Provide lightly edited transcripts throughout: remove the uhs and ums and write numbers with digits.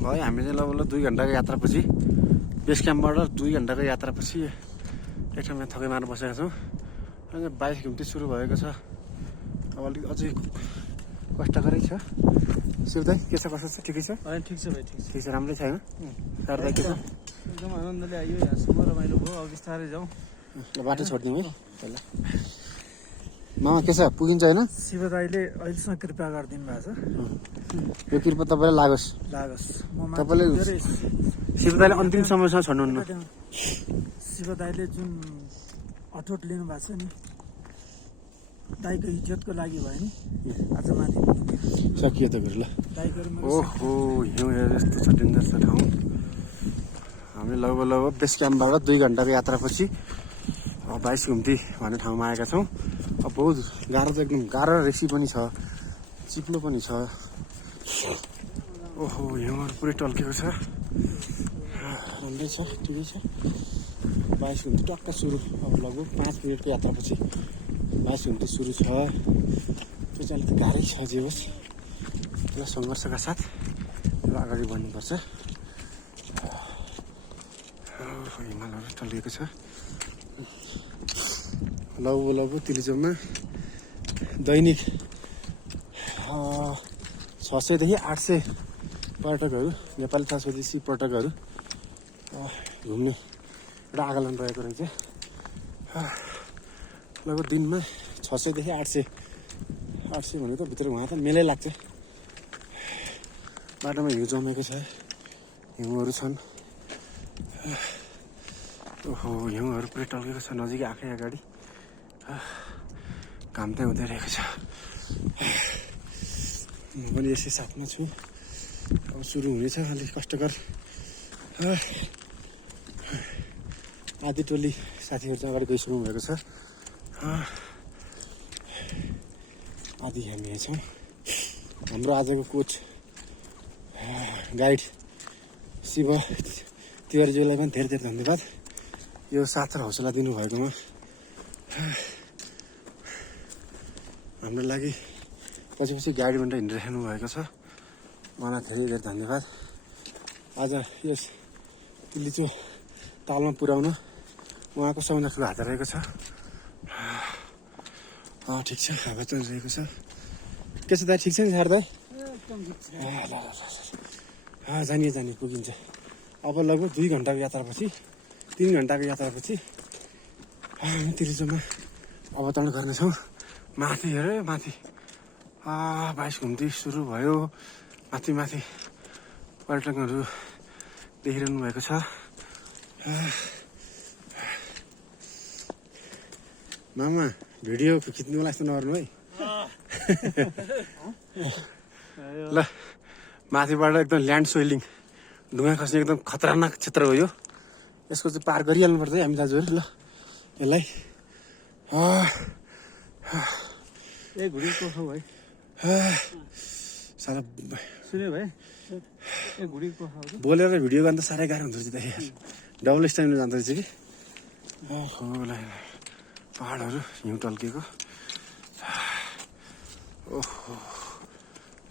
भयो हामी चाहिँ लगभग 2 घन्टाको यात्रापछि बेस क्याम्पबाट 2 घन्टाको यात्रापछि एक ठाउँमा थकै मार्न बसेका छौँ। अनि 22 घुम्ती सुरु भएको छ। अब अलिक अझै कष्टकरै छ। शिवदाई के छ कसो छ ठिकै छ? ठिक छ भाइ, ठिक छ, राम्रै छ हैन? सरदाई के छ? एकदम आनन्दले आयो यहाँसम्म, रमाइलो भयो। अब बिस्तारै जाउँ। ल बाटो छोडिदिउँ है ल। मामा के छ पुगिन्छ हैन? शिव दाइले अहिलेसम्म कृपा गरिदिनु भएको छ। यो कृपा तपाईँलाई लागोस्। तपाईँले शिव दाइले अन्तिम समयसम्म छोड्नुहुन्न। शिव दाइले जुन अठोट लिनु भएको छ नि, दाइको इज्जतको लागि भयो नि, आज माथि सकियो त गुरु ल। ओहो हिउँ हेर यस्तो छ, डेन्जर छ ठाउँ। हामी लगभग बेस क्याम्पबाट 2 घन्टाको यात्रापछि 22 घुम्ती भन्ने ठाउँमा आएका छौँ। अब बहुत गाह्रो त एकदम गाह्रो, रेक्सी पनि छ, चिप्लो पनि छ। ओहो हिउँहरू पुरै टल्केको छ। राम्रै छ, ठिकै छ। 22 घुम्ती टक्क सुरु। अब लगभग 5 मिनटको यात्रापछि 22 घुम्ती सुरु छ। त्यो चाहिँ अलिक गाह्रै छ, जे होस् त्यो सङ्घर्षका साथ त्यो अगाडि बढ्नुपर्छ। हिमालहरू टल्किएको छ। लगभग तिलिचौरमा दैनिक 600 देखि 800 पर्यटकहरू, नेपाली तथा स्वदेशी पर्यटकहरू घुम्ने एउटा आकलन रहेको रहेछ। लगभग दिनमा 600 देखि 800 भनेको भित्र उहाँ त मेलै लाग्छ। बाटोमा हिउँ जमेको छ, हिउँहरू छन्। ओहो हिउँहरू पुरै टल्केको छ, नजिकै आँखै अगाडि काम चाहिँ हुँदै रहेको छ। म पनि यसै साथमा छु। अब सुरु हुनेछ, अलिक कष्टकर। आधी टोली साथीहरू चाहिँ अगाडि गइसक्नु भएको छ। आधी हामी यहाँ छौँ। हाम्रो आजको कोच गाइड शिव तिवारीज्यूलाई पनि धेरै धेरै धन्यवाद, यो साथ र हौसला दिनुभएकोमा। हाम्रो लागि पछि गाडी भनेर हिँडिराख्नु भएको छ, उहाँलाई धेरै धेरै धन्यवाद। आज यस तिलिचो तालमा पुर्याउन उहाँको सबभन्दा ठुलो हात रहेको छ। ठिक छ, हावा चलिरहेको छ। के छ दाइ, ठिक छ नि सार दाइ? जानिए पुगिन्छ। अब लगभग 2 घन्टाको यात्रापछि 3 घन्टाको यात्रापछि हामी तिलिचोमा अवतरण गर्नेछौँ। माथि हेर माथि 22 घुम्ती सुरु भयो। माथि पर्यटकहरू देखिरहनु भएको छ। मामा भिडियो खिच्नु होला जस्तो नगर्नु है। ल माथिबाट एकदम ल्यान्ड सोइलिङ, ढुङ्गा खस्ने एकदम खतरनाक क्षेत्र हो यो। यसको चाहिँ पार गरिहाल्नुपर्छ है हामी दाजुहरू। ल यसलाई घुडीको हो भाइ, साह्रो सुन्यो भाइ, घुडीको बोलेर भिडियो गर्नु त साह्रै गाह्रो हुँदो रहेछ दाइ। डबल स्ट्यान्डमा जाँदो रहेछ कि। पहाडहरू हिउँ टल्किएको। ओहो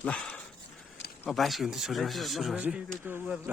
ल अब 22 घुम्ती सुरु भएपछि ल।